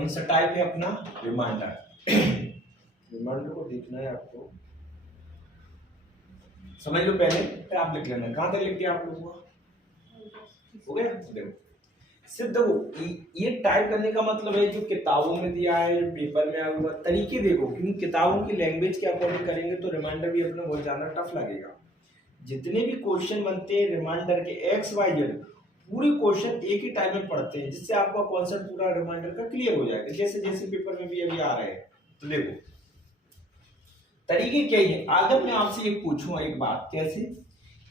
कौन सा टाइप है अपना? रिमाइंडर। रिमाइंडर को देखना है आपको, समझ लो पहले, फिर आप लिख लेना। कहाँ तक लिख दिया आप लोगों का? हो गया? देखो सिर्फ देखो ये टाइप करने का मतलब है जो किताबों में दिया है, पेपर में आया हुआ तरीके देखो, क्योंकि किताबों की लैंग्वेज के अकॉर्डिंग करेंगे तो रिमाइंडर भी अपना बहुत ज्यादा टफ लगेगा। जितने भी क्वेश्चन बनते हैं रिमाइंडर के एक्स वाई जेड, पूरे क्वेश्चन एक ही टाइम में पढ़ते हैं, जिससे आपका कॉन्सेप्ट पूरा रिमाइंडर का क्लियर हो जाएगा, जैसे जैसे पेपर में भी अभी आ रहे हैं। तो देखो तरीके क्या है। अगर मैं आपसे एक पूछूं एक बात, कैसे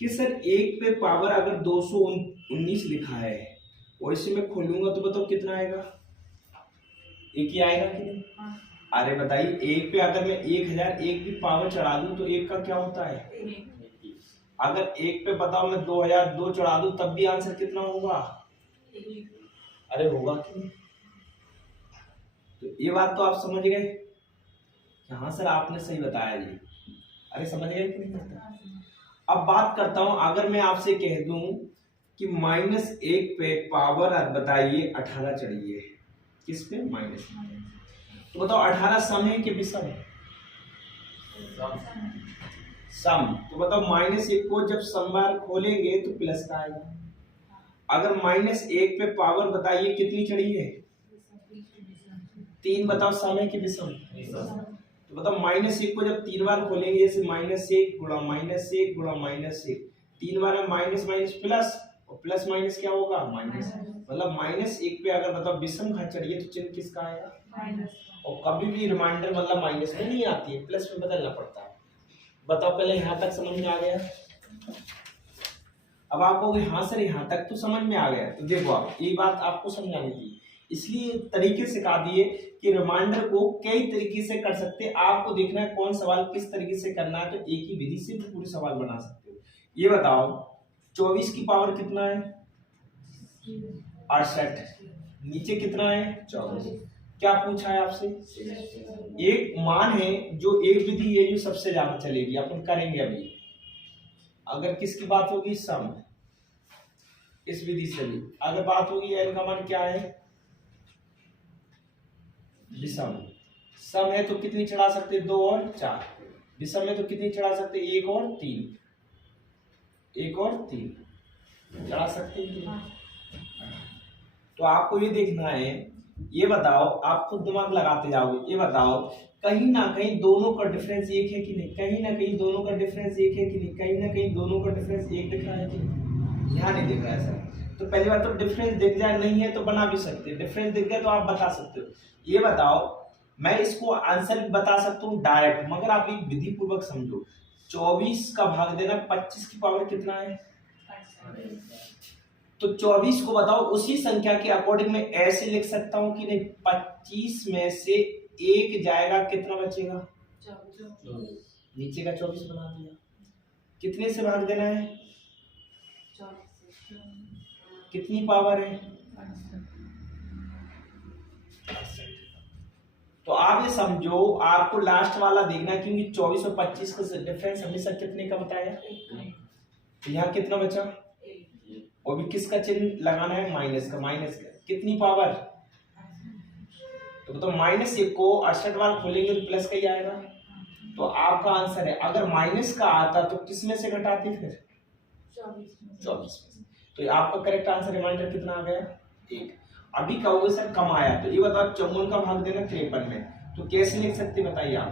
कि सर एक पे पावर अगर 219 लिखा है और इसे मैं खोलूंगा तो बताओ कितना आएगा? एक ही आएगा कि नहीं? अरे बताइए, एक पे अगर मैं 1001 भी पावर चढ़ा दूं तो एक का क्या होता है? अगर एक पे बताओ मैं 2002 चढ़ा दूं तब भी आंसर कितना होगा? अरे होगा कि नहीं? तो ये बात तो आप समझ गए? हाँ सर आपने सही बताया जी। अरे समझ गए कि नहीं? अब बात करता हूं, अगर मैं आपसे कह दूं कि -1 पे पावर बताइए 18 चढ़ी है, किस पे? माइनस। तो बताओ 18 सम है कि विषम? सम। तो बताओ -1 को जब सम बार खोलेंगे तो प्लस का आएगा। अगर -1 पे पावर बताइए कितनी चढ़ी है? 3। बताओ सम है कि विषम? तो बताओ -1 को जब 3 बार खोलेंगे, जैसे -1 गुणा -1 गुणा -1, 3 बार में माइनस माइनस प्लस, और प्लस माइनस क्या होगा? माइनस। मतलब -1 पे अगर बताओ विषम घात चढ़िए तो चिन्ह किसका आएगा? माइनस। और कभी भी रिमाइंडर मतलब माइनस में नहीं आती है, प्लस में बदलना पड़ता है। बताओ पहले यहाँ तक समझ में आ गया? अब आप कहोगे हाँ सर यहाँ तक तो समझ में आ गया। तो देखो आप ये बात आपको समझानी थी, इसलिए तरीके सिखा दिए कि रिमाइंडर को कई तरीके से कर सकते हैं। आपको देखना है कौन सवाल किस तरीके से करना है, तो एक ही विधि से भी पूरे सवाल बना सकते हो। ये बताओ 24 की पावर कितना है? 68। नीचे कितना है? 24। क्या पूछा है आपसे? एक मान है जो एक विधि है जो सबसे ज्यादा चलेगी, अपन करेंगे अभी। अगर किसकी बात होगी? सम, इस विधि से भी। अगर बात होगी एन का मान क्या है? विषम। सम है तो कितनी चढ़ा सकते? 2 और 4। विषम है तो कितनी चढ़ा सकते? 1 और 3। 1 और 3 चढ़ा सकते हैं। तो आपको ये देखना है, ये बताओ, आप खुद दिमाग लगाते जाओगे। ये बताओ कहीं ना कहीं दोनों का डिफरेंस एक है कि नहीं? कहीं ना कहीं दोनों का डिफरेंस एक है कि नहीं? कहीं ना कहीं दोनों का डिफरेंस एक दिख रहा है कि नहीं? यहाँ नहीं दिख रहा है सर। तो पहली बात तो डिफरेंस दिख जाए, नहीं है तो बना भी सकते, डिफरेंस दिख गया तो आप बता सकते हो। ये बताओ, मैं इसको आंसर भी बता सकता हूँ डायरेक्ट, मगर आप एक विधि पूर्वक समझो। 24 का भाग देना 25 की पावर कितना है? तो 24 को बताओ उसी संख्या के अकॉर्डिंग मैं ऐसे लिख सकता हूं कि नहीं? 25 में से 1 जाएगा, कितना बचेगा? 24। नीचे का 24 बना दिया। कितने से भाग देना है? 24। कितनी पावर है? 68। तो आप ये समझो, आपको लास्ट वाला देखना, क्योंकि 24 और 25 का डिफरेंस हमेशा कितने का बताया? तो यहाँ कितना बचा? और भी किसका चिन्ह लगाना है? माइनस का। माइनस का कितनी पावर? तो बताओ -1 को 68 बार खोलेंगे तो प्लस का ही आएगा। तो आपका आंसर है, अगर माइनस का आता तो किस में से घटाते? फिर 24 में। तो आपका करेक्ट आंसर रिमाइंडर कितना आ गया? 1। अभी कहोगे सर कम आया, तो ये बताओ 54 का भाग देना 53 में, तो कैसे लिख सकते बताइए आप?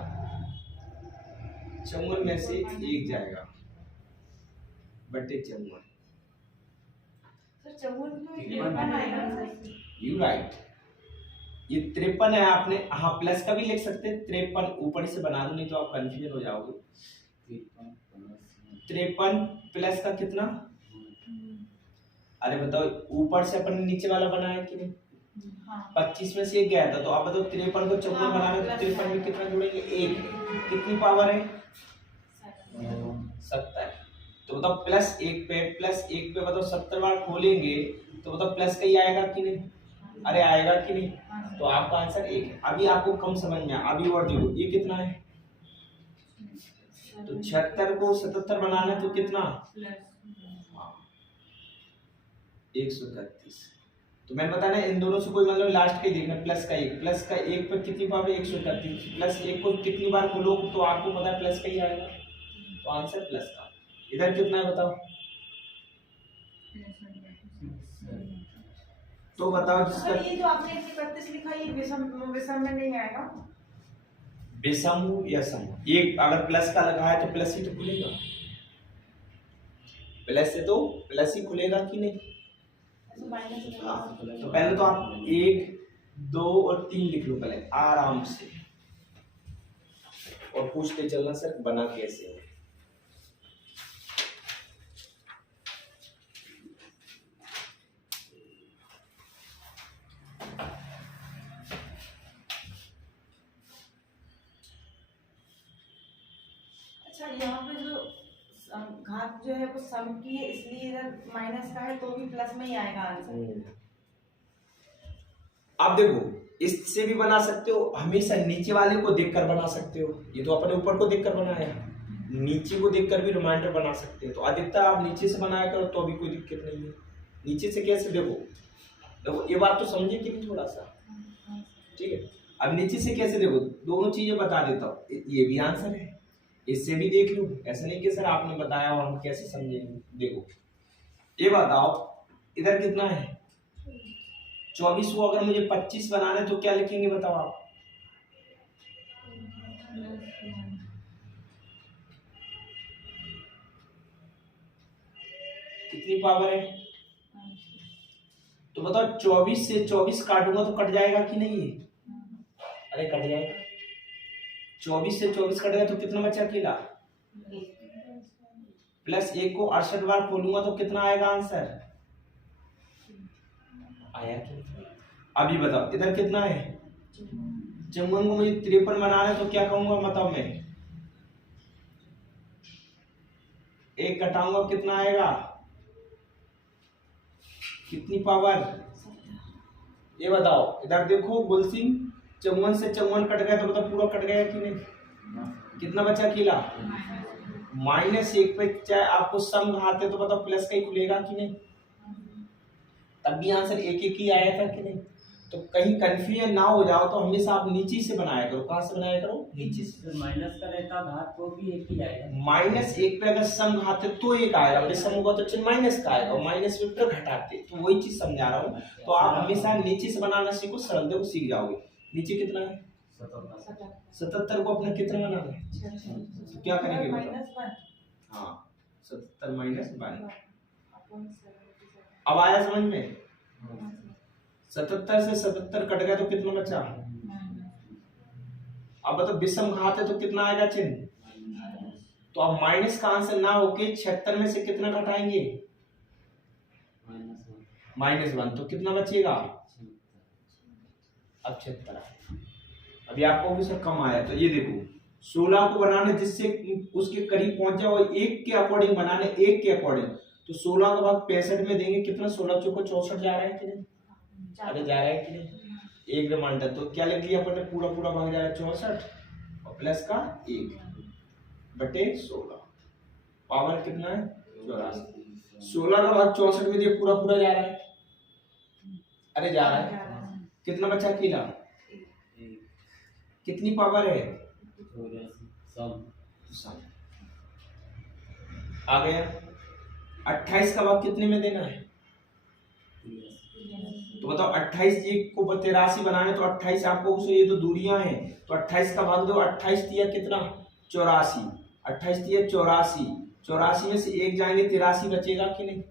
54 में से 1 जाएगा बटे 54। यू राइट, ये 53 है। आपने हाँ प्लस का भी लिख सकते हैं, 53 ऊपर से बना दो, नहीं तो आप कंफ्यूजन हो जाओगे। 53 प्लस का कितना? अरे बताओ ऊपर से अपन नीचे वाला बनाया कि नहीं? 25 में से 1 गया था, तो आप बताओ 53 को 54 बनाना, तो 53 में कितना जोड़ेंगे? 1। कितनी पावर है? 70। तो बताओ +1 पे बताओ 70 बार खोलेंगे तो बताओ प्लस का ही आएगा कि नहीं? अरे आएगा कि नहीं? तो आपका आंसर 1 है। अभी आपको कम समझ में आया, अभी और देखो ये कितना है? तो 76 को 77 बनाना है तो कितना? 131। तो मैंने बताया ना इन दोनों से कोई मतलब लास्ट का ही देखना, प्लस का एक पर कितनी पावर 131, प्लस एक को कितनी बार खोलो तो आपको पता है प्लस का ही आएगा, तो आंसर प्लस का। इधर कितना है बताओ, तो बताओ जिसका ये जो आपने 131 लिखा ये विषम में नहीं आएगा, विषम या सम, एक अगर प्लस का लगा है तो प्लस ही तो खुलेगा, प्लस से तो प्लस ही खुलेगा कि नहीं। तो पहले तो आप 1 2 और 3 लिख लो पहले आराम से, और पूछते चलना सर बना कैसे है। अच्छा यहाँ पे जो घात जो है वो सम की है इसलिए इधर माइनस का है तो भी प्लस में ही आएगा आंसर। आप देखो इससे भी बना सकते हो, हमेशा नीचे वाले को देखकर बना सकते हो, ये तो अपने ऊपर को देखकर बनाया, नीचे को देखकर भी रिमाइंडर बना सकते हो, तो अधिकतर आप नीचे से बनाया करो तो भी कोई दिक्कत नहीं है। नीचे से कैसे, देखो देखो ये बात तो समझिए कि नहीं थोड़ा सा, ठीक है। अब नीचे से कैसे, देखो दोनों चीजें बता देता हूँ, ये भी आंसर है, इससे भी देख लो, ऐसा नहीं कि सर आपने बताया और हम कैसे समझेंगे। देखो ये बताओ इधर कितना है 24 को अगर मुझे 25 बनाना है तो क्या लिखेंगे बताओ आप, कितनी पावर है, तो बताओ 24 से 24 काटूंगा तो कट जाएगा कि नहीं है, अरे कट जाएगा, 24 से 24 कट गया तो कितना बचा अकेला, प्लस 1 को 68 बार खोलूंगा तो कितना आएगा आंसर, आया कि? अभी बताओ इधर कितना है, चौवन को मुझे 53 बनाना है तो क्या कहूंगा बताओ, मैं 1 घटाऊंगा कितना आएगा, कितनी पावर, ये बताओ। इधर देखो गुलसिंह 54 से 54 कट गया तो बताओ पूरा कट गया कि नहीं, कितना बचा अकेला, -1 पे चाहे आपको सम घाते तो बताओ प्लस का ही खुलेगा कि नहीं, तब भी आंसर एक एक ही आया था कि नहीं। तो कहीं कंफ्यूजन ना हो जाओ तो हमेशा आप नीचे से बनाया करो, कहां से बनाया करो, नीचे से। माइनस का रहता घात तो भी एक ही आएगा, -1 पे अगर सम घाते तो एक आएगा, विषम होगा तो चिन्ह माइनस का आएगा, और माइनस में फिर घटाते, तो वही चीज समझा रहा हूँ। तो आप हमेशा नीचे से बनाना सीखो, सरल देखो सीख जाओगे। नीचे कितना है 77 को अपने कितना बनाना है, तो क्या करेंगे बताओ, हाँ 77 - 1, अब आया समझ में, 77 से 77 कट गया तो कितना बचा, अब बताओ विषम घात है तो कितना आएगा चिन्ह, तो अब माइनस का आंसर ना होके 76 में से कितना घटाएंगे, -1, तो कितना बचेगा, अब 76। अभी आपको भी सर कम आया, तो ये देखो 16 को बनाने जिससे उसके करीब पहुंच जाओ, एक के अकॉर्डिंग बनाने, एक के अकॉर्डिंग, तो 16 का भाग 65 में देंगे, कितना 16 चौको 64 जा रहा है कि नहीं, अरे जा रहा है कि नहीं, एक रिमाइंडर, तो क्या लिख लिया अपन ने, पूरा पूरा भाग जा रहा है 64 और प्लस का 1 बटे 16, पावर कितना है 84, 16 का भाग 64 में दिए, पूरा पूरा जा रहा है, अरे जा रहा है, कितना बचा अकेला, कितनी पावर है, सम आ गया। 28 का भाग कितने में देना है, तो बताओ 28 जी को 83 बनाने, तो 28 आपको उसे, ये तो दूरियां हैं, तो 28 का भाग दो, 28 दिया कितना 84, 28 दिया 84, 84 में से 1 जाएंगे 83 बचेगा कि नहीं,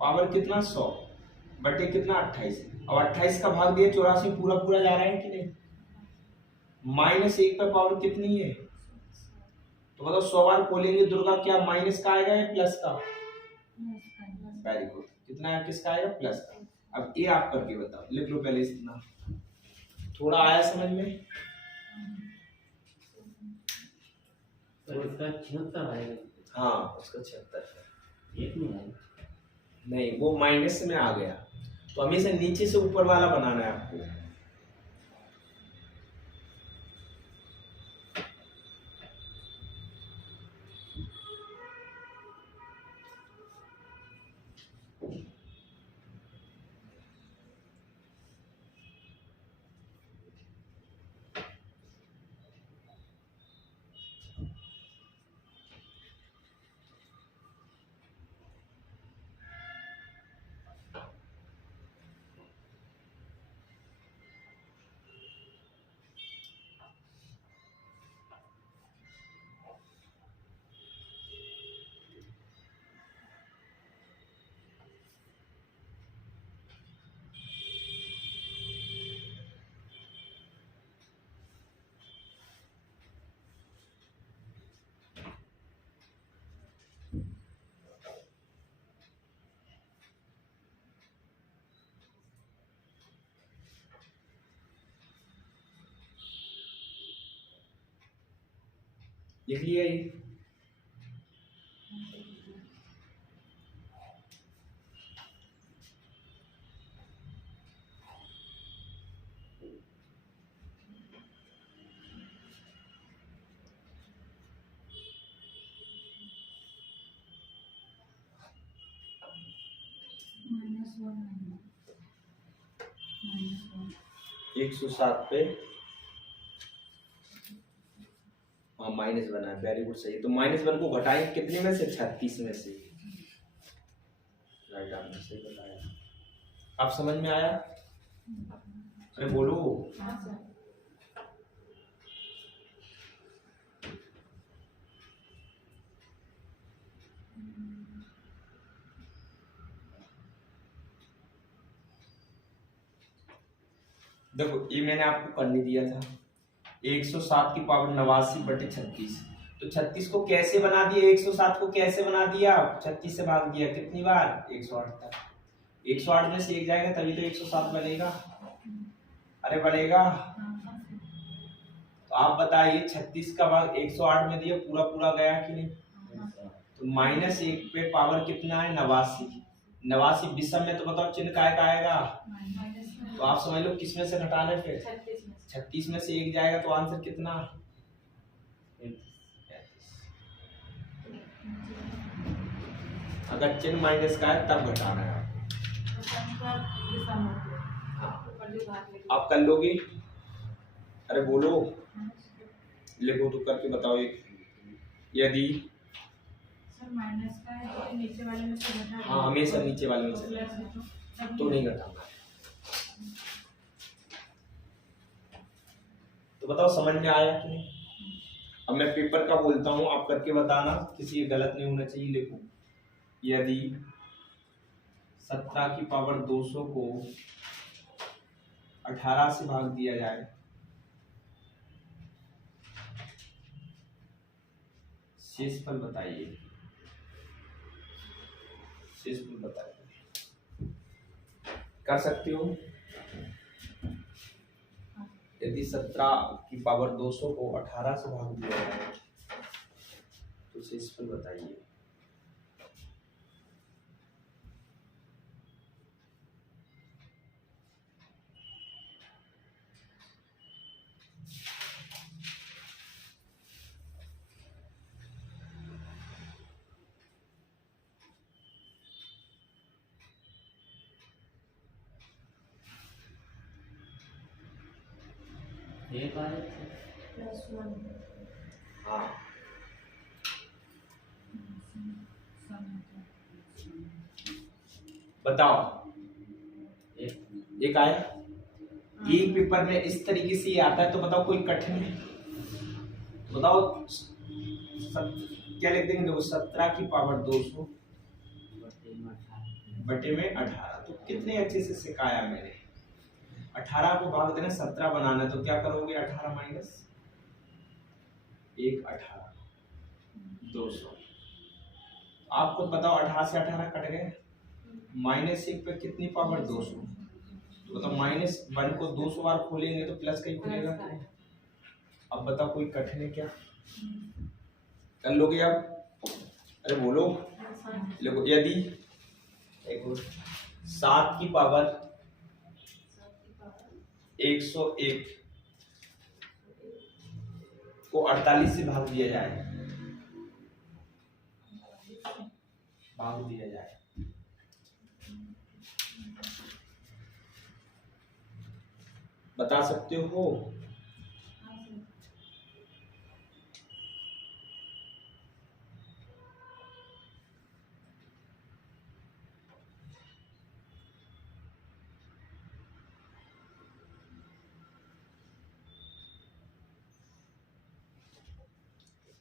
पावर कितना 100 बटे कितना 28, अब 28 का भाग दिया 84 पूरा पूरा जा रहा है कि नहीं, -1 पे पावर कितनी है, तो बताओ 100 बार खोलेंगे दुर्गा, क्या माइनस का आएगा या प्लस का, वेरी गुड, कितना है किसका आएगा, प्लस का। अब ये आप करके बताओ, लिख लो पहले इतना, थोड़ा आया समझ में, तो इसका 76 आएगा, हाँ उसका 76 एक नहीं आएगा, नहीं वो माइनस में आ गया, तो हमेशा नीचे से ऊपर वाला बनाना है आपको। लिख लिया ये। -107 पे हाँ माइनस बना है, वेरी गुड सही। तो -1 को घटाएं कितने में से? 36 में से। राइट आंसर सही बताया। आप समझ में आया? अरे बोलो। हाँ सर। देखो ये मैंने आपको करने दिया था 107 की पावर 89/36। तो 36 को कैसे बना दिया? 107 को कैसे बना दिया? 36 से भाग दिया कितनी बार? 108 तक। 108 में से एक जाएगा तभी तो 107 बनेगा। अरे बनेगा। तो आप बताइए 36 का भाग 108 में दिया, पूरा पूरा गया कि नहीं? तो -1 पे पावर कितना है? 89। 89 विषम में तो बताओ चिन्ह काय का आएगा? तो आप समझ लो किस में से घटाना है फिर? 36 में से एक जाएगा तो आंसर कितना? 35। अगर चिन्ह माइनस का है तब घटाना है। आप कर लोगे? अरे बोलो, लिखो तो करके बताओ। यदि माइनस का है तो नीचे वाले में से घटा, हाँ हमेशा नीचे वाले में से तो नहीं घटाना। तो बताओ समझ में आया कि नहीं? अब मैं पेपर का बोलता हूँ, आप करके बताना, किसी गलत नहीं होना चाहिए। लिखो, यदि 17 की पावर 200 को 18 से भाग दिया जाए, शेषफल बताइए। शेषफल बताइए। कर सकते हो? यदि 17 की पावर 200 को 18 से भाग दिया जाए तो शेषफल बताइए। एक बार +1 हाँ बताओ। एक आया। एक पेपर में इस तरीके से आता है तो बताओ कोई कठिन है? बताओ क्या लिख देंगे? देखो 17 की पावर 200 बटे में 18। तो कितने अच्छे से सिखाया मैंने। 18 को भाग देना 17 बनाना है तो क्या करोगे? 18 माइनस 1 18 200। आपको बताओ 18 से 18 कट गए, -1 पे कितनी पावर? 200। तो बताओ -1 को 200 बार खोलेंगे तो प्लस का ही खुलेगा। अब बताओ कोई कठिन है क्या? कर लोगे आप? अरे बोलो। देखो यदि 7 की पावर 101 को 48 से भाग दिया जाए, बता सकते हो?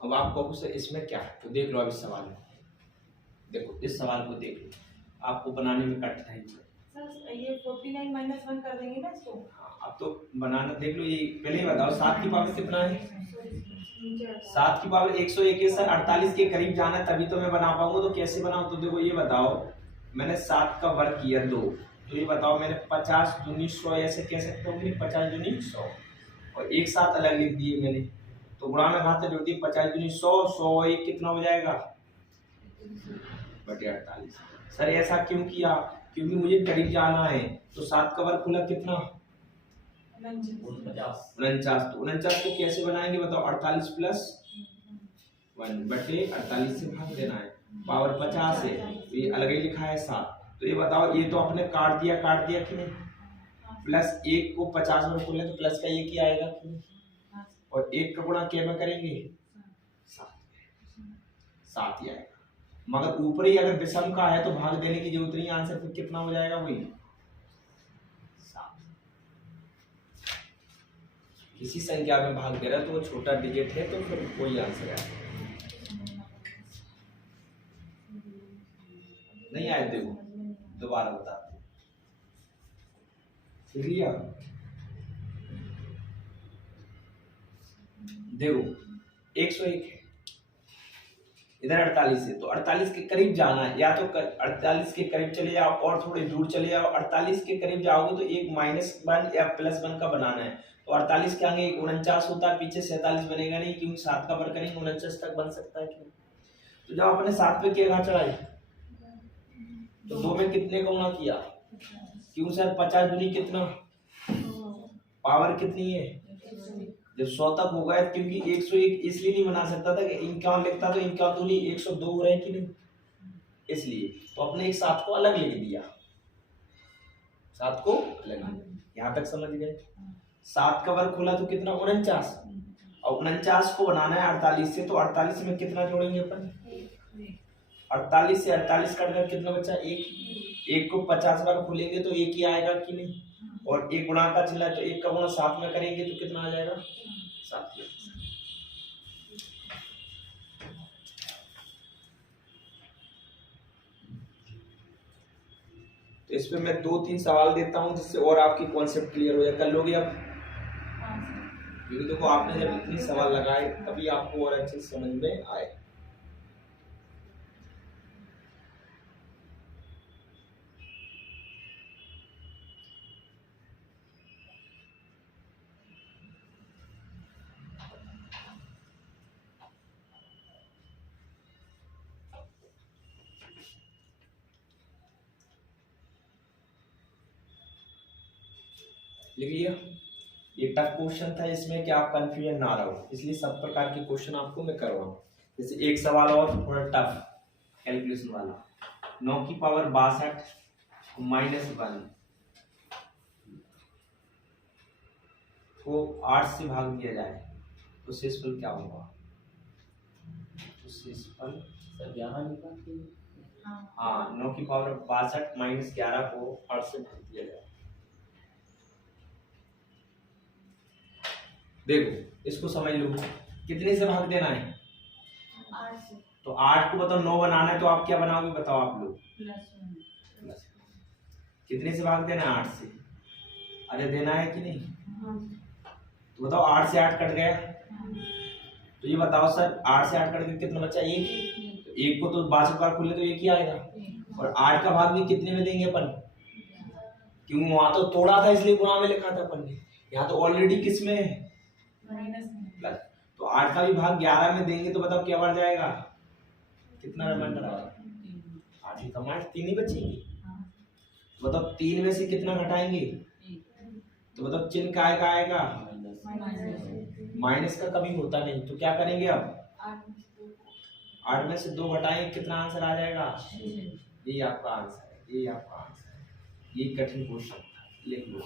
अब आप कहो से इसमें क्या है तो देख लो। अब इस सवाल में देखो, इस सवाल को देख लो, आपको बनाने में कठिनाई है। सर ये 49 -1 कर देंगे ना इसको? हाँ अब तो बनाना देख लो। ये पहले ही बताओ 7 की पावर कितना है? 7 की पावर 101 है सर। 48 के करीब जाना है तभी तो मैं बना पाऊंगा। तो कैसे बनाऊं? तो देखो ये बताओ, मैंने 7 का वर्ग किया 2, तो ये बताओ मैंने 50 दूनी 100 ऐसे कह सकता हूँ? 50 दूनी 100 और एक साथ अलग लिख दिए मैंने। तो गुणा में घात से जोड़ती 50 दूनी 100, 100 एक कितना हो जाएगा बटे 48। सर ऐसा क्यों किया? क्योंकि मुझे करीब जाना है। तो 7 का वर्ग खुला कितना 49। 49। तो 49 को कैसे बनाएंगे बताओ? 48 प्लस 1 बटे 48 से भाग देना है। पावर 50 है तो ये अलग ही लिखा है 7। तो ये बताओ, ये तो आपने काट दिया कि नहीं? प्लस 1 को 50 में खोले तो प्लस का ये क्या आएगा कि नहीं? और 1 का गुणा क्या में करेंगे 7 ही आएगा। मगर ऊपर ही अगर विषम का है तो भाग देने की जरूरत नहीं, आंसर फिर कितना हो जाएगा वही 7। किसी संख्या में भाग दे रहा है तो वो छोटा डिजिट है तो फिर कोई आंसर आएगा। नहीं आए देखो दोबारा बताते हैं। लिया देखो 101 है, इधर 48 है, तो 48 के करीब जाना है। या तो 48 के करीब चले जाओ और थोड़े दूर चले जाओ। 48 के करीब जाओगे तो एक -1 या +1 का बनाना है। तो 48 के आगे 49 होता है, पीछे 47 बनेगा नहीं, क्योंकि 7 का वर्ग करेंगे 49 तक बन सकता है क्यों? तो जब आपने 7 पे क्या चढ़ाई तो 2 में कितने का गुणा किया? क्यों सर 50 दूनी कितना? पावर कितनी है? जब 100 तक हो गया, क्योंकि 101 इसलिए नहीं बना सकता था कि 51 लिखता तो 51 दूनी 102 हो रहे हैं कि नहीं, इसलिए तो अपने एक 7 को अलग लिख दिया। 7 को अलग, यहाँ तक समझ गए? 7 का वर्ग खोला तो कितना 49, और 49 को बनाना है 48 से, तो 48 में कितना जोड़ेंगे अपन? 48 से 48 काटकर कितना बचा? 1 को 50 बार खोलेंगे तो 1 ही आएगा कि नहीं? और 1 गुणा का चला तो 1 का गुणा 7 में करेंगे तो कितना आ जाएगा 7। तो इसमें मैं 2-3 सवाल देता हूं जिससे और आपकी कॉन्सेप्ट क्लियर हो जाए। कर लोगे आप? क्योंकि देखो आपने जब इतने सवाल लगाए तभी आपको और अच्छे से समझ में आए। लिख लिया? ये टफ क्वेश्चन था, इसमें कि आप कंफ्यूजन ना रहो, इसलिए सब प्रकार के क्वेश्चन आपको मैं करवाऊं। जैसे एक सवाल और थोड़ा टफ कैलकुलेशन वाला, 9 की पावर 62 -1 को 8 से भाग दिया जाए तो शेषफल क्या होगा? तो शेषफल सर 11 निकालते हैं। हाँ, 9 की पावर 62 -11 को 8 से भाग दिया जाए। देखो इसको समझ लो, कितने से भाग देना है? 8 से। तो 8 को बताओ 9 बनाना है तो आप क्या बनाओगे बताओ आप लोग? +1। कितने से भाग देना है? 8 से। अरे देना है कि नहीं? तो बताओ 8 से 8 कट गया, तो ये बताओ सर 8 से 8 कट गया कितना बचा? 1। तो 1 को तो 62 बार खोले तो 1 ही आएगा। और 8 का भाग भी कितने में देंगे अपन? क्योंकि वहां तो तोड़ा था इसलिए गुणा में लिखा था अपन ने, यहाँ तो ऑलरेडी किस में है? प्लस। तो 8 का भी भाग 11 में देंगे तो बताओ क्या बढ़ जाएगा? कितना रिमाइंडर आएगा? 8 ही कमाए 3 ही बचेंगे। तो बताओ 3 में से कितना घटाएंगे? तो बताओ चिन्ह काय का आएगा? माइनस का कभी होता नहीं, तो क्या करेंगे अब? 8 में से 2 घटाएंगे, कितना आंसर आ जाएगा? ये आपका आंसर है, ये आपका आंसर है। ये कठिन क्वेश्चन था, लिख लो।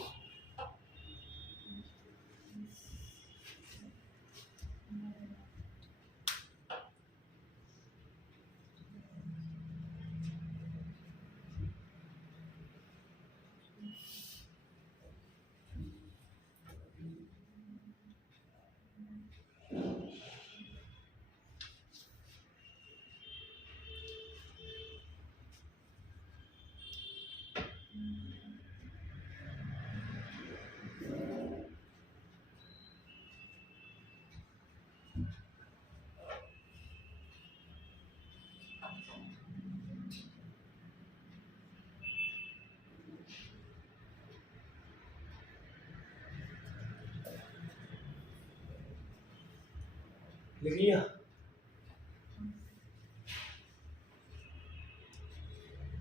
लिख लिया?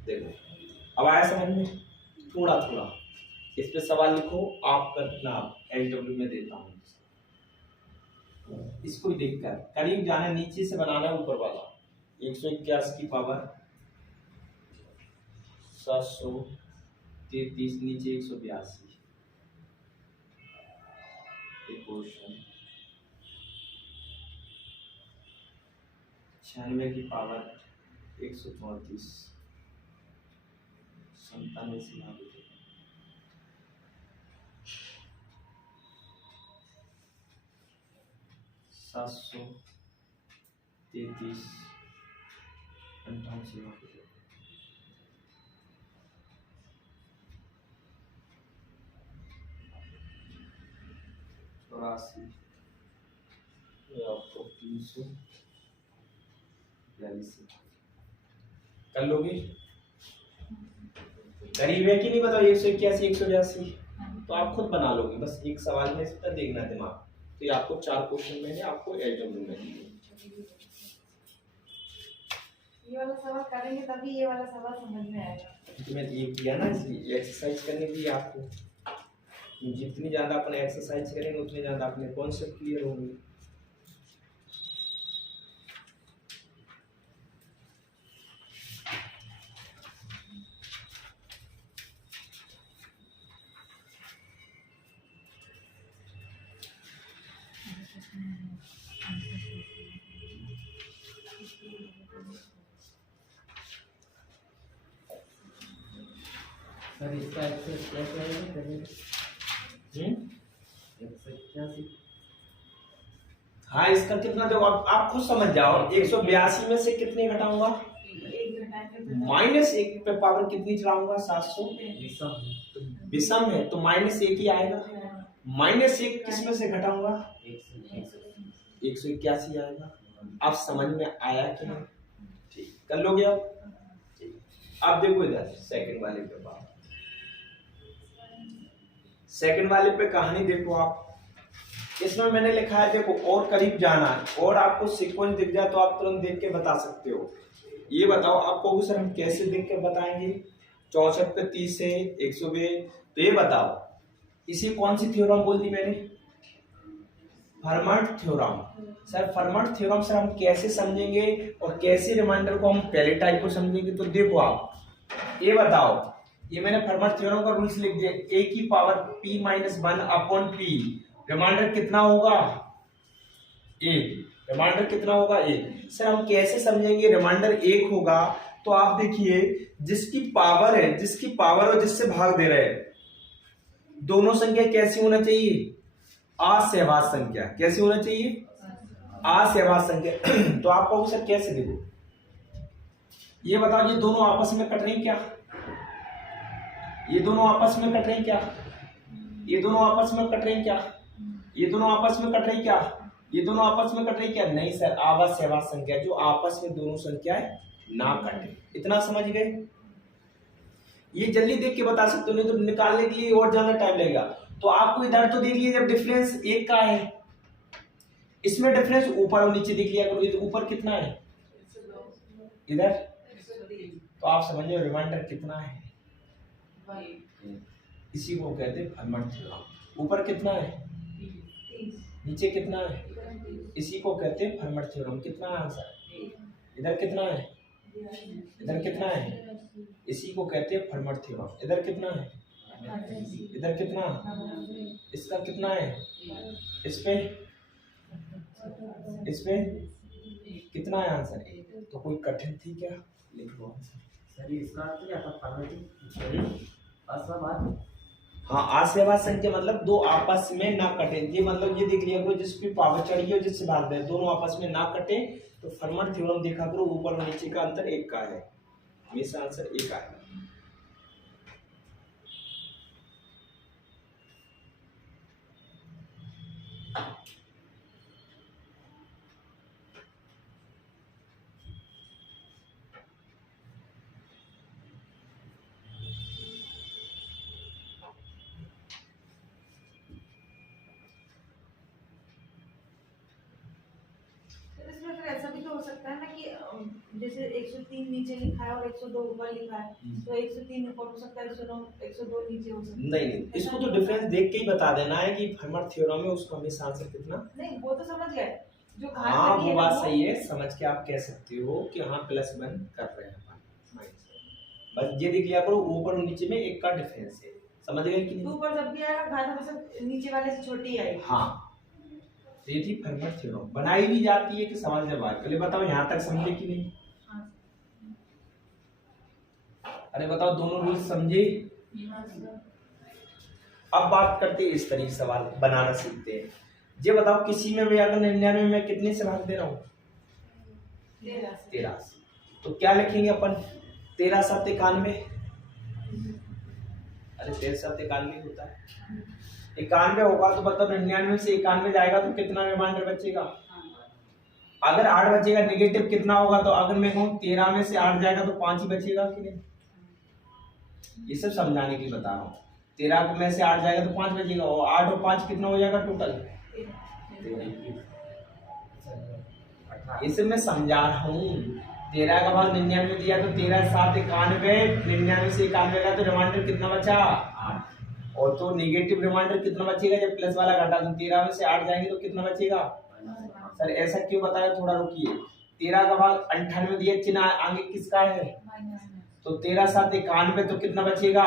देखो अब आया समझ में? थोड़ा थोड़ा इस पे सवाल लिखो, आप करना, एलडब्ल्यू में देता हूँ। इसको ही देखकर करीब जाना, नीचे से बनाना है ऊपर वाला। 181 की पावर 733, नीचे 182। क्वेश्चन 96 की पावर 134, 97 से भाग दो। 733 58 से भाग दो। 84 ये आपको 342 से कर लोगे? करीब है कि नहीं बताओ? 181 182 तो आप खुद बना लोगे, बस एक सवाल में इसका देखना दिमाग। तो ये आपको 4 क्वेश्चन मैंने आपको एलडब्ल्यू में दिए। ये वाला सवाल करेंगे तभी ये वाला सवाल समझ में आएगा। तो मैं ये किया ना, इसलिए एक्सरसाइज करने के लिए आपको, जितनी ज्यादा अपन एक्सरसाइज करेंगे उतनी ज्यादा अपने कॉन्सेप्ट क्लियर होंगे। सर इसका एक्सेस कैसे आएगा पहले? 181। हाँ इसका कितना, देखो आप खुद समझ जाओ। 182 में से कितने घटाऊंगा? -1 पे पावर कितनी चढ़ाऊंगा? 700। विषम है तो -1 ही आएगा। -1 किस में से घटाऊंगा? 181 आएगा। अब समझ में आया कि नहीं? ठीक, कर लोगे अब? ठीक, अब देखो इधर सेकंड वाले पे बात। सेकंड वाले पे कहानी देखो आप। इसमें मैंने लिखा है, देखो और करीब जाना है, और आपको सीक्वेंस दिख जाए तो आप तुरंत देख के बता सकते हो। ये बताओ आपको सर हम कैसे देख के बताएंगे? 64 पे 30 है, 102। तो ये बताओ इसे कौन सी थ्योरम बोल दी मैंने? फर्मट थ्योरम। सर फर्मट थ्योरम सर हम कैसे समझेंगे और कैसे रिमाइंडर को हम पहले टाइप को समझेंगे? तो देखो आप ये बताओ, ये मैंने फर्मट थ्योरम का रूल्स लिख दिया। a की पावर p-1/p, रिमाइंडर कितना होगा? 1। रिमाइंडर कितना होगा? 1। सर हम कैसे समझेंगे रिमाइंडर 1 होगा? तो आप देखिए जिसकी पावर है, जिसकी पावर और जिससे भाग दे रहे हैं, दोनों संख्या कैसी होना चाहिए? असहवास संख्या। कैसी होना चाहिए? असहवास संख्या। तो आप कहोगे सर कैसे? देखो ये बताओ, ये दोनों आपस में कट रही क्या? ये दोनों आपस में कट रही क्या? ये दोनों आपस में कट रही क्या? ये दोनों आपस में कट रही क्या? ये दोनों आपस में कट रही क्या? नहीं सर, आवश्यक संख्या जो आपस में दोनों संख्याएं ना कटे। इतना समझ गए? ये जल्दी देख के बता सकते हो, नहीं तो निकालने के लिए और ज्यादा टाइम लगेगा। तो आपको इधर तो देख लीजिए, जब डिफरेंस 1 का है, इसमें डिफरेंस ऊपर और नीचे दिख लिया करो। तो ऊपर कितना है? इधर तो आप समझ लो रिमाइंडर कितना है? इसी को कहते हैं फर्मट थ्योरम। ऊपर कितना है? नीचे कितना है? इसी को कहते हैं फर्मट थ्योरम। कितना आंसर? इधर कितना है? इधर कितना है? इसी को कहते हैं फर्मट थ्योरम। इधर कितना है? इधर कितना? इसका कितना है? इस पे कितना है आंसर? तो कोई कठिन थी क्या? लिख लो आंसर। सर इसका अर्थ क्या था? फर्मेटिव असहवास। हाँ, असहवास संख्या मतलब दो आपस में ना कटे। ये मतलब ये देख लिया करो, जिसकी पावर चढ़ी है और जिससे भाग दे दोनों आपस में ना कटे। तो फर्मट थ्योरम देखा करो, ऊपर और नीचे का अंतर 1 का है। हमेशा आंसर 1 आएगा। जैसे 103 नीचे लिखा है और 102 ऊपर लिखा है, तो 103 ऊपर हो सकता है, 102 नीचे हो सकता है। नहीं, इसको तो डिफरेंस देख के ही बता देना है कि फर्मर थ्योरम में उसका हमेशा आंसर कितना। नहीं वो तो समझ गए, जो घात हाँ लगी वो है बात ना, सही है, समझ के आप कह सकते हो कि हाँ +1 कर रहे हैं अपन माइनस। बस ये देख लिया करो ऊपर और नीचे में 1 का डिफरेंस है, समझ गए कि तो नहीं। ऊपर जब भी आएगा घात हमेशा नीचे वाले से छोटी आएगी। हाँ तो ये थी फर्मर थ्योरम, बनाई भी जाती है कि सवाल जब आए। पहले बताओ यहाँ तक समझे कि नहीं। हाँ। अरे बताओ दोनों रूल समझे। अब बात करते हैं इस तरीके से सवाल बनाना सीखते हैं। ये बताओ किसी में भी अगर 99 में कितने से भाग दे रहा हूँ 13 से, तो क्या लिखेंगे अपन 13 7 91। अरे 13 7 91 होता है, 91 होगा तो मतलब 99 से 91 जाएगा तो कितना रिमाइंडर बचेगा। अगर 8 बचेगा नेगेटिव कितना होगा, तो अगर मैं कहूँ 13 में से 8 जाएगा तो 5 ही बचेगा कि नहीं। ये सब समझाने के लिए बता रहा हूँ। 13 में से 8 जाएगा तो 5 बचेगा, और 8 और 5 कितना हो जाएगा टोटल। इसे मैं समझा रहा हूँ। 13 का भाग 99 दिया तो 13 7 91, 99 से 91 का तो रिमाइंडर कितना बचा 8, और तो नेगेटिव रिमाइंडर कितना बचेगा जब प्लस वाला घटा दूं। 13 में से 8 जाएंगे तो कितना बचेगा। सर ऐसा क्यों बताया, थोड़ा रुकिए। 13 का भाग 98 दिया, चिन्ह आगे किसका है, तो 13 7 91 तो कितना बचेगा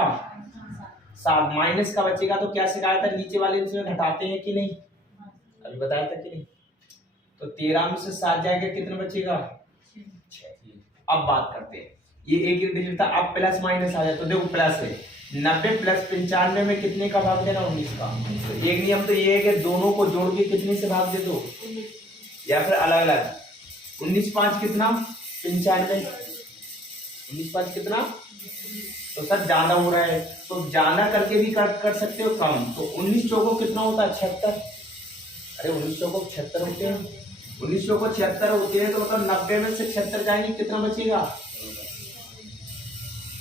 7, माइनस का बचेगा। तो क्या सिखाया था, नीचे वाले इसमें घटाते हैं कि नहीं, अभी बताया था कि नहीं। तो 13 में से 7 जाएगा कितना बचेगा 6। अब बात करते हैं, ये एक डिजिट था, अब प्लस माइनस आ जाए तो देखो प्लस है 90 प्लस 95 में कितने का भाग देना 19 का। तो एक नियम तो ये है कि दोनों को जोड़ के कितने से भाग दे दो, या फिर अलग अलग। 19 5 कितना 95, 19 5 कितना, तो सर ज्यादा हो रहा है तो ज्यादा करके भी कर सकते हो कम। तो 19 चौको कितना होता है 76। अरे 19 चौको 76 होते हैं, 19 चौको 76 होते हैं, तो मतलब 90 में से 76 जाएंगे कितना बचेगा,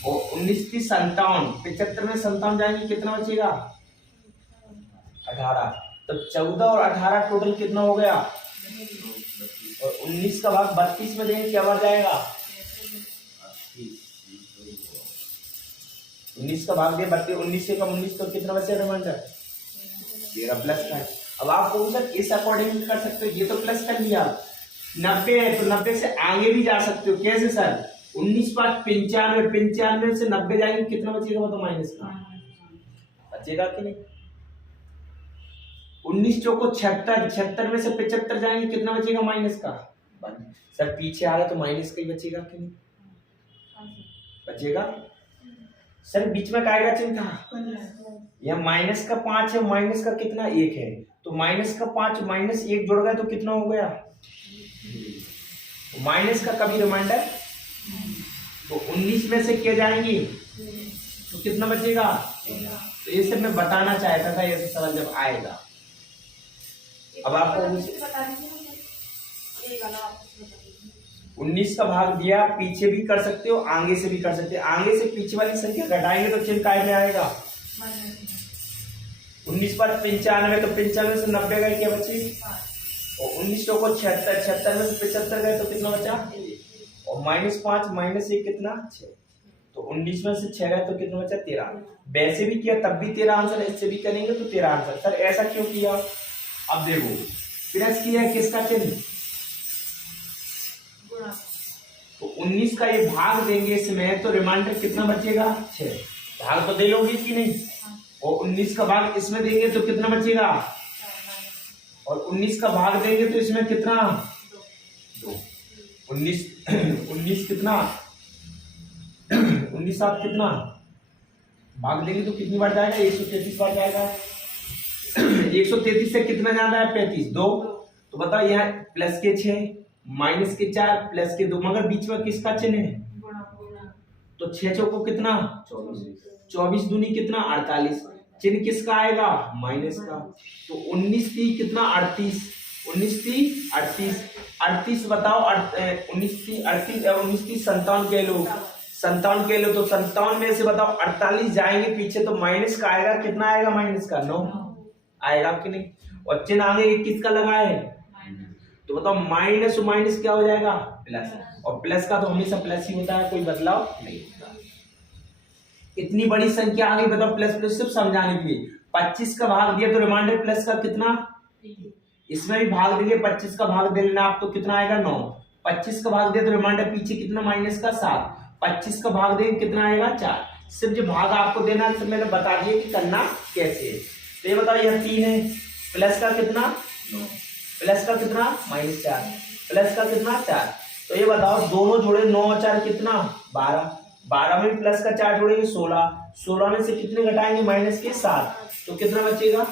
और 19 की 57, 75 में 57 जाएंगे कितना बचेगा 18। तो 14 और 18 टोटल कितना हो गया, और 19 का भाग 32 में देंगे क्या बार जाएगा 19 का भाग दे 32, 19 से कम 19 तो कितना बचेगा रिमाइंडर 13 प्लस का है। अब आप सर इस अकॉर्डिंग कर सकते हो, ये तो प्लस कर लिया, 90 है तो 90 से आगे भी जा सकते हो। कैसे सर, 19 5 95, 95 से 90 जाएंगे कितना बचेगा मतलब माइनस का बचेगा कि नहीं। 19 चौको 76, 76 में से 75 जाएंगे कितना बचेगा माइनस का। सर पीछे आ रहा तो माइनस का ही बचेगा कि नहीं बचेगा। सर बीच में का आएगा चिन्ह था, यह माइनस का 5 है, माइनस का कितना 1 है, तो माइनस का 5 माइनस 1 जुड़ गया तो कितना हो गया, तो माइनस का कभी रिमाइंडर। तो 19 में से क्या जाएंगी तो कितना बचेगा। तो ये सब मैं बताना चाहता था, ये सब सवाल जब आएगा। अब आपको 19 का भाग दिया, पीछे भी कर सकते हो आगे से भी कर सकते हो। आगे से पीछे वाली संख्या घटाएंगे तो चिन्ह काय में आएगा 19 पर 95, तो 95 से 90 गए क्या बची, और 19 को 76, 76 में से 75 गए तो कितना बचा, और -5 -1 कितना 6, तो 19 में से 6 गए तो कितना बचा 13। वैसे भी किया तब भी 13 आंसर, इससे भी करेंगे तो 13 आंसर। सर ऐसा क्यों किया, अब देखो प्लस किया है किसका चिन्ह, तो 19 का ये भाग देंगे इसमें तो रिमाइंडर कितना बचेगा 6, भाग तो दे लोगे कि नहीं, और 19 का भाग इसमें देंगे तो कितना बचेगा, और 19 का भाग देंगे तो इसमें कितना 2, 19 कितना 19 7 कितना, भाग देंगे तो कितनी बार जाएगा 133 बार जाएगा। 133 से कितना जाना है 35, 2, तो बताओ यहाँ प्लस के 6 माइनस के 4 प्लस के 2, मगर बीच में किसका चिन्ह है, तो 6 चौको कितना 24 दूनी कितना 48, चिन्ह किसका आएगा माइनस का। तो 19 3 कितना 38, 19 3 38, 38 बताओ 19 3 38, 19 3 57 कह लो, 57 कह लो, तो 57 में से बताओ 48 जाएंगे पीछे तो माइनस का आएगा, कितना आएगा माइनस का 9 आएगा कि नहीं, और चिन्ह आगे किसका लगा है, तो बताओ माइनस माइनस क्या हो जाएगा प्लस, और प्लस का तो हमेशा प्लस ही होता है, कोई बदलाव नहीं होता। इतनी बड़ी संख्या आ गई, बताओ प्लस प्लस सिर्फ समझाने के लिए। 25 का भाग दिया तो रिमाइंडर प्लस का कितना, इसमें भी भाग देंगे, 25 का भाग दे लेना आप तो कितना आएगा 9। 25 का भाग दिया तो रिमाइंडर पीछे कितना माइनस का 7। 25 का भाग देंगे कितना आएगा 4। सिर्फ जो भाग आपको देना है मैंने बता दिया कि करना कैसे है। तो ये बताओ यह 3 है, प्लस का कितना 9, प्लस का कितना -4, प्लस का कितना 4। तो ये बताओ दोनों जोड़े 9 और 4 कितना 12, 12 में प्लस का 4 जोड़ेंगे 16, 16 में से कितने घटाएंगे माइनस के 7, तो कितना बचेगा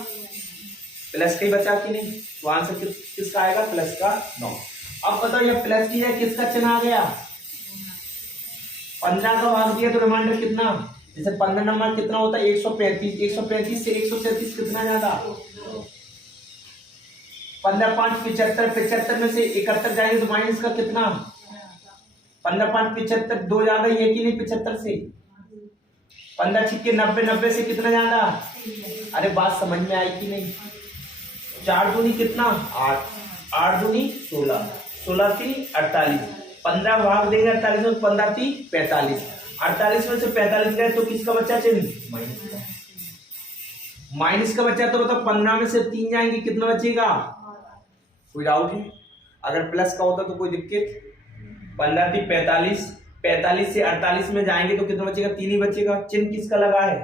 प्लस का ही बचा कि नहीं, तो आंसर किसका आएगा प्लस का 9। अब बताओ ये प्लस की है किसका चिन्ह आ गया, 15 का भाग दिया तो रिमाइंडर कितना, जैसे 15 नंबर कितना होता है 135, 135 से 137 कितना ज्यादा 15 5 75, 75 में से 71 जाएंगे तो माइनस का कितना 15 5 75, 2 ज्यादा ही है कि नहीं 75 से, 15 छिक्के 90, 90 से कितना ज्यादा, अरे बात समझ में आई कि नहीं। 4 दूनी कितना 8, 8 दूनी 16, 16 3 48, 15 भाग देंगे 48 में, 15 3 45, 48 में से 45 गए तो किसका बच्चा चिन्ह माइनस का बच्चा। तो बताओ 15 में से 3 जाएंगे कितना बचेगा, कोई डाउट है, अगर प्लस का होता तो कोई दिक्कत। 15 3 45, 45 से 48 में जाएंगे तो कितना बचेगा 3 ही बचेगा, चिन्ह किसका लगा है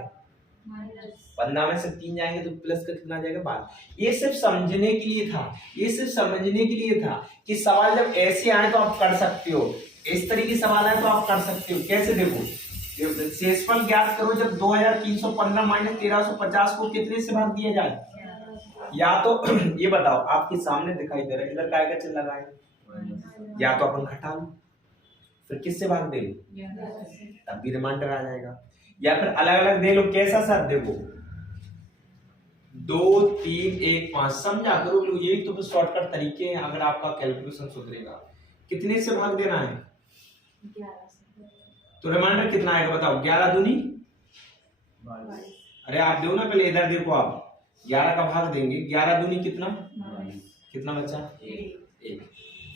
15 में से 3 जाएंगे तो प्लस का कितना जाएगा 12। ये सिर्फ समझने के लिए था, ये सिर्फ समझने के लिए था कि सवाल जब ऐसे आए तो आप कर सकते हो, इस तरीके के सवाल आए तो आप कर सकते हो। कैसे देखो, शेषफल ज्ञात करो जब 2315 माइनस 1350 को कितने से भाग दिया जाए, या तो ये बताओ आपके सामने दिखाई दे रहा है इधर काय का चिन्ह लगा है, या तो अपन घटा लो फिर किससे भाग दे लो तब भी रिमाइंडर आ जाएगा, या फिर अलग अलग दे लो। कैसा सर देखो 2 3 1 5 समझा करो, यही तो शॉर्टकट तरीके हैं अगर आपका कैलकुलेशन सुधरेगा। कितने से भाग देना है 11 से, तो रिमाइंडर कितना आएगा बताओ 11 दूनी, अरे आप दो ना पहले इधर देखो, आप 11 का भाग देंगे 11 दूनी कितना, कितना बचा 1,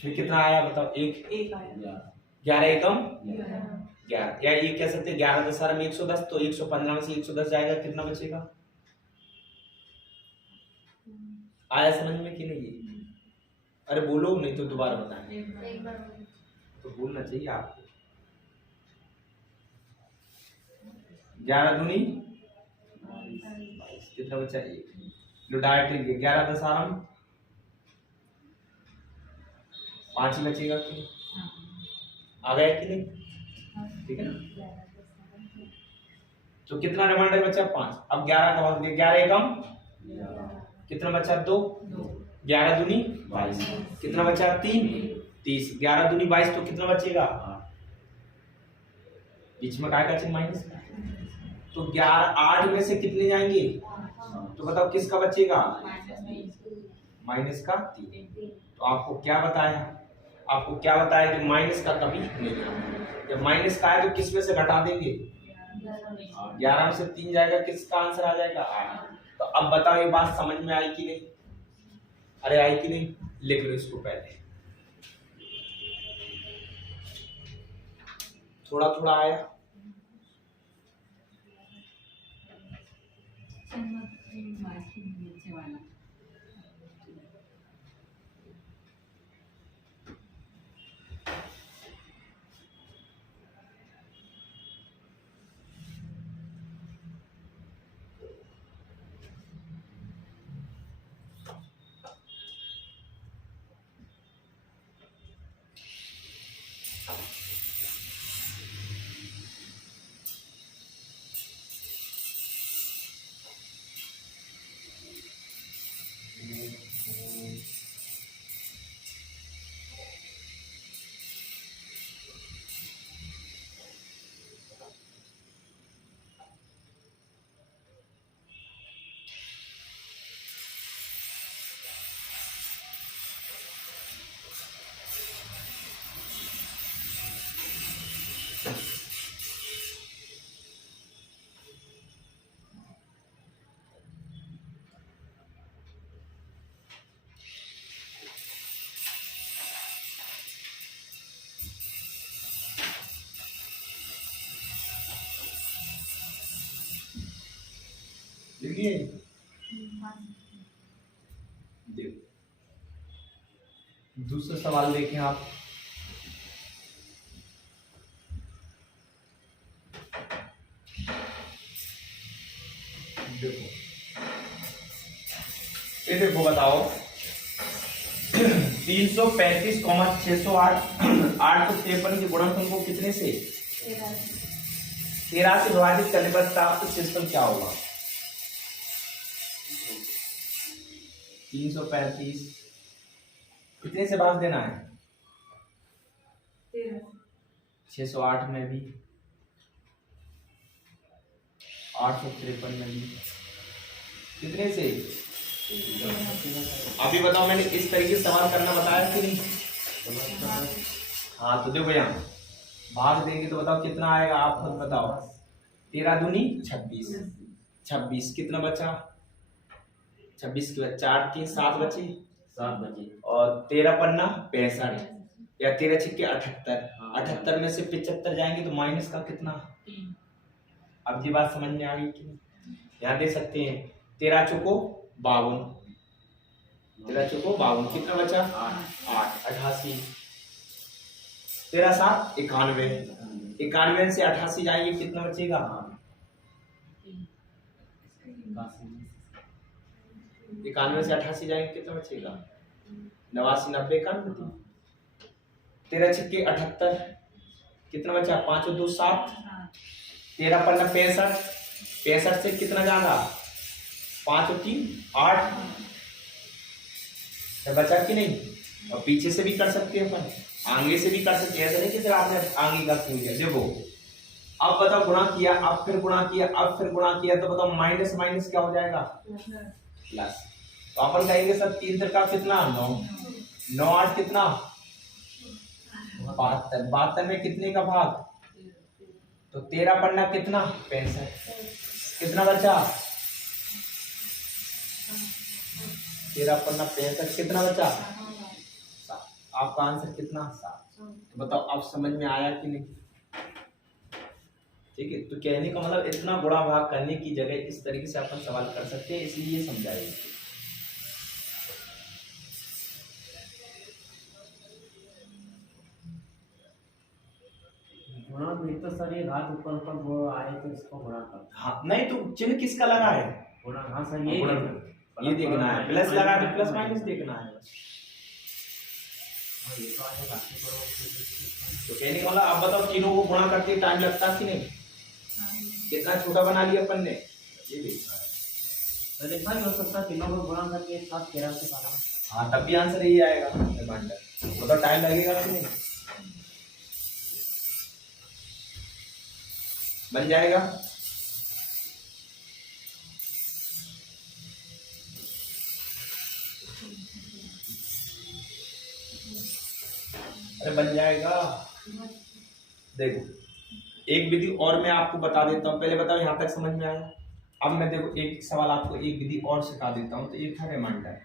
फिर कितना आया बताओ 1 आया 11 एकम 11, या ये कह सकते हैं 11 दशहरा में 110, तो 115 में से 110 जाएगा कितना बचेगा, आया समझ में कि नहीं। अरे बोलो नहीं तो दोबारा बताएं, तो बोलना चाहिए आपको। 11 दूनी 22, कितना बचा 1, लो डायरेक्ट 11 दशहरा 5 ही बचेगा कि आ गया कि नहीं, ठीक है ना। तो कितना रिमाइंडर बचा 5, अब 11 का भाग दिया 11 एकम कितना बचा 2, 11 दूनी 22, कितना बचा 3 30, 11 दूनी 22 तो कितना बचेगा, बीच में काय का चिन्ह माइनस, तो 11 8 में से कितने जाएंगे, तो बताओ किसका बचेगा माइनस का 3। तो आपको क्या बताया, आपको क्या बताया कि माइनस का कभी नहीं आना, जब माइनस का है तो किस में से घटा देंगे 11 में से 3 जाएगा, किसका आंसर आ जाएगा 8। तो अब बताओ ये बात समझ में आई कि नहीं, अरे आई कि नहीं, लिख लो इसको पहले, थोड़ा थोड़ा आया। कितनी है? देखो दूसरा सवाल देखें आप। देखो ये देखो बताओ 335, 608, 853 के गुणनफल को कितने से 13 से विभाजित करने पर प्राप्त शेषफल क्या होगा? 335 कितने से भाग देना है? 608 में भी, 853 में भी, कितने से? अभी बताओ मैंने इस तरीके से सवाल करना बताया कि नहीं? हाँ तो देखो यहाँ भाग देंगे तो बताओ कितना आएगा, आप खुद बताओ। 13 दूनी 26, 26 कितना बचा? 26 के बाद 4 के 7 बचे, 7 बजे और 13 पन्ना 65 या 13 छिक्के 78, 78 में से 75 जाएंगे तो माइनस का कितना? अब ये बात समझ में आ गई कि नहीं? यहाँ दे सकते हैं 13 चौको 52, 13 चौको 52 कितना बचा? 8, 88, 13 7 91, 91 से 88 जाएंगे कितना बचेगा? 91 से 88 जाएंगे कितना बचेगा? 89, 90, 91, 13 छिक्के 78 कितना बचा? 5 और 2 7, 13 पन्ना 65, 65 से कितना जाएगा? 5 और 3 8, बचा कि नहीं? और पीछे से भी कर सकते हैं अपन, आगे से भी कर सकते हैं, ऐसा नहीं कि सिर्फ आपने आगे का क्यों किया। देखो अब बताओ गुणा किया, अब फिर गुणा किया, अब फिर गुणा किया, तो बताओ माइनस माइनस क्या हो जाएगा? प्लस। तो अपन कहेंगे सर 3 का कितना? 9, 9 8 कितना? 72, 72 में कितने का भाग? तो 13 पन्ना कितना? 65, कितना बचा? 13 पन्ना 65 कितना बचा? 7। आपका आंसर कितना? 7। तो बताओ अब समझ में आया कि नहीं? ठीक है, तो कहने का मतलब इतना गुणा भाग करने की जगह इस तरीके से अपन सवाल कर सकते हैं, इसलिए समझाइए। गुणा में तो सर ये घात ऊपर ऊपर वो आए तो इसको गुणा कर। हाँ नहीं तो चिन्ह किसका लगा है? गुणा, हाँ सर ये ये देखना है, प्लस लगा तो प्लस माइनस देखना है बस। ये तो आगे बाकी तो कहने का मतलब अब बताओ तीनों को गुणा करते टाइम लगता कि नहीं? कितना छोटा बना लिया अपन ने, ये देखना है। तो देखा नहीं हो सकता तीनों को गुणा करके एक साथ 13 से पाना। हाँ तब भी आंसर यही आएगा रिमाइंडर। मतलब टाइम लगेगा कि नहीं? बन जाएगा। अरे बन जाएगा। देखो एक विधि और मैं आपको बता देता हूँ, पहले बताओ यहाँ तक समझ में आया? अब मैं देखो एक सवाल आपको एक विधि और सिखा देता हूँ। तो एक था रिमाइंडर,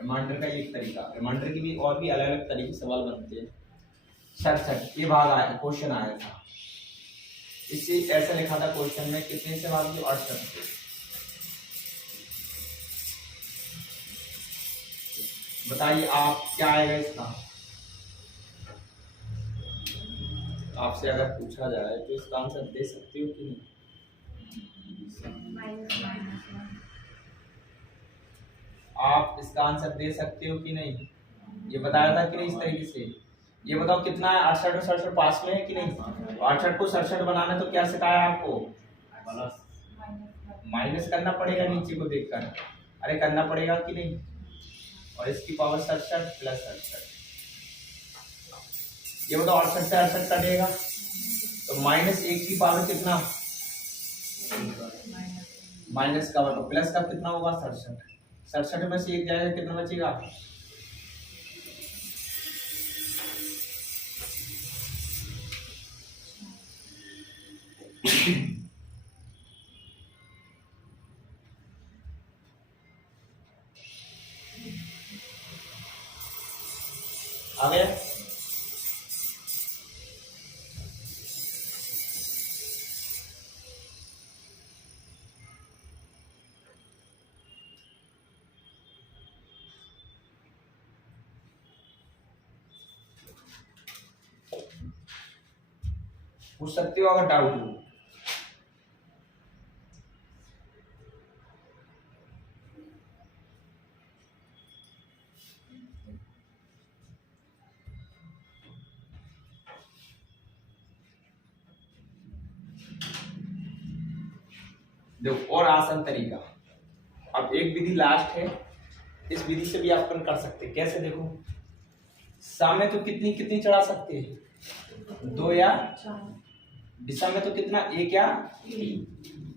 रिमाइंडर का एक तरीका, रिमाइंडर की भी और भी अलग अलग तरीके सवाल बनते हैं। सर ये भाग आया, क्वेश्चन आया था, इससे ऐसा लिखा था क्वेश्चन में कितने से भाग दिया? 68 से। बताइए आप क्या आएगा इसका? आपसे अगर पूछा जाए तो इसका आंसर दे सकते हो कि नहीं? आप इसका आंसर दे सकते हो कि नहीं? ये बताया था कि नहीं इस तरीके से? ये बताओ कितना है? 68 और 67 पास में है कि नहीं? 68 को 67 बनाना तो क्या सिखाया आपको? माइनस करना पड़ेगा नीचे को देखकर। अरे करना पड़ेगा कि नहीं? और इसकी पावर 67 प्लस 68। ये बताओ 68 से 68 कटेगा तो -1 की पावर कितना? माइनस का मतलब प्लस का कितना होगा? 67। 67 में से 1 जाएगा कितना बचेगा? आ गया? पूछ सकते हो अगर डाउट हो। देखो और आसान तरीका, अब एक विधि लास्ट है, इस विधि से भी आप अपन कर सकते हैं। कैसे देखो, सम में तो कितनी कितनी चढ़ा सकते हैं, 2 या विषम में तो कितना, 1 या 3,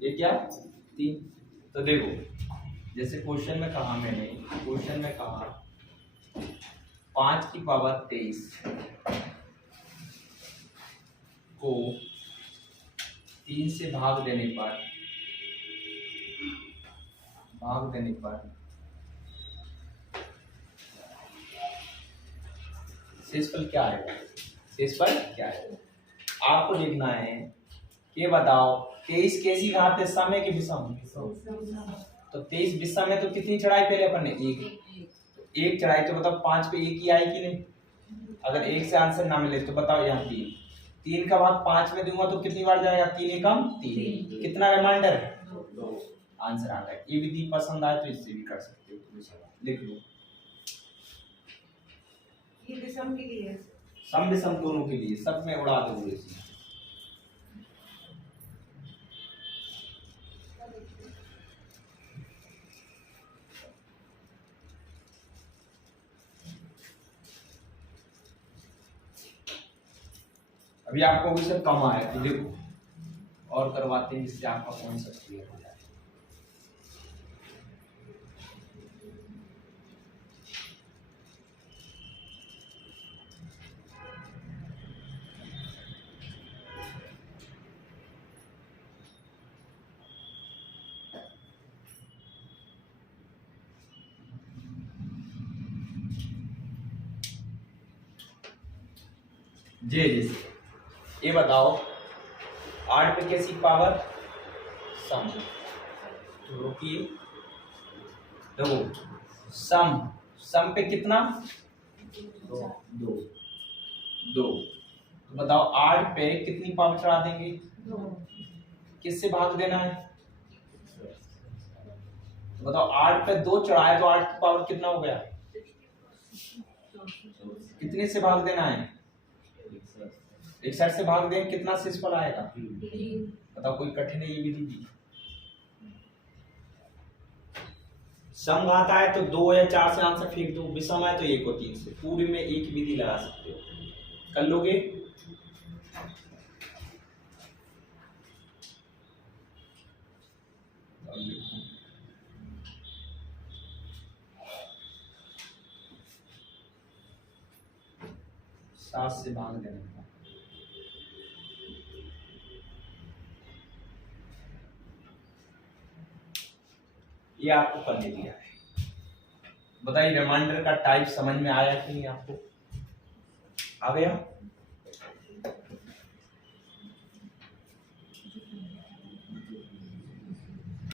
1 या 3। तो देखो जैसे क्वेश्चन में कहा मैंने, क्वेश्चन में कहा 5 की पावर 23 को 3 से भाग देने पर शेषफल क्या आएगा, शेषफल क्या आएगा। आपको देखना है कि बताओ 23 कैसी घात है, सम है कि विषम। तो 23 विषम है तो कितनी चढ़ाई पहले अपन ने, 1 चढ़ाई। तो बताओ 5 पे 1 ही आई कि नहीं। अगर 1 से आंसर ना मिले तो बताओ यहाँ 3 का भाग 5 में दूंगा तो कितनी बार जाएगा, 3 एकम 3, कितना रिमाइंडर है, 2। आंसर आ गया। ये विधि पसंद आए तो इससे भी कर सकते हो, लिख लो। ये विषम के लिए है, सम विषम दोनों के लिए, सब में उड़ा दो इसे। अभी आपको भी सब कम आया तो देखो और करवाते हैं जिससे आपका कॉन्सेप्ट क्लियर हो जाए। जैसे ये बताओ 8 पे कैसी पावर, सम। तो रुकिए, देखो सम पे कितना, 2। तो बताओ 8 पे कितनी पावर चढ़ा देंगे, किससे भाग देना है। तो बताओ 8 पे 2 चढ़ाए तो 8 की पावर कितना हो गया, कितने से भाग देना है, 61 से भाग दें, कितना शेषफल आएगा। बताओ कोई कठिन है ये विधि भी। सम घात आए तो 2 या 4 से आंसर फेंक दो, विषम आए तो 1 और 3 से, पूरी में एक विधि लगा सकते हो, कर लोगे। सात से भाग देने का, ये आपको करने दिया है। बताइए रिमाइंडर का टाइप समझ में आया कि नहीं आपको, आ गया।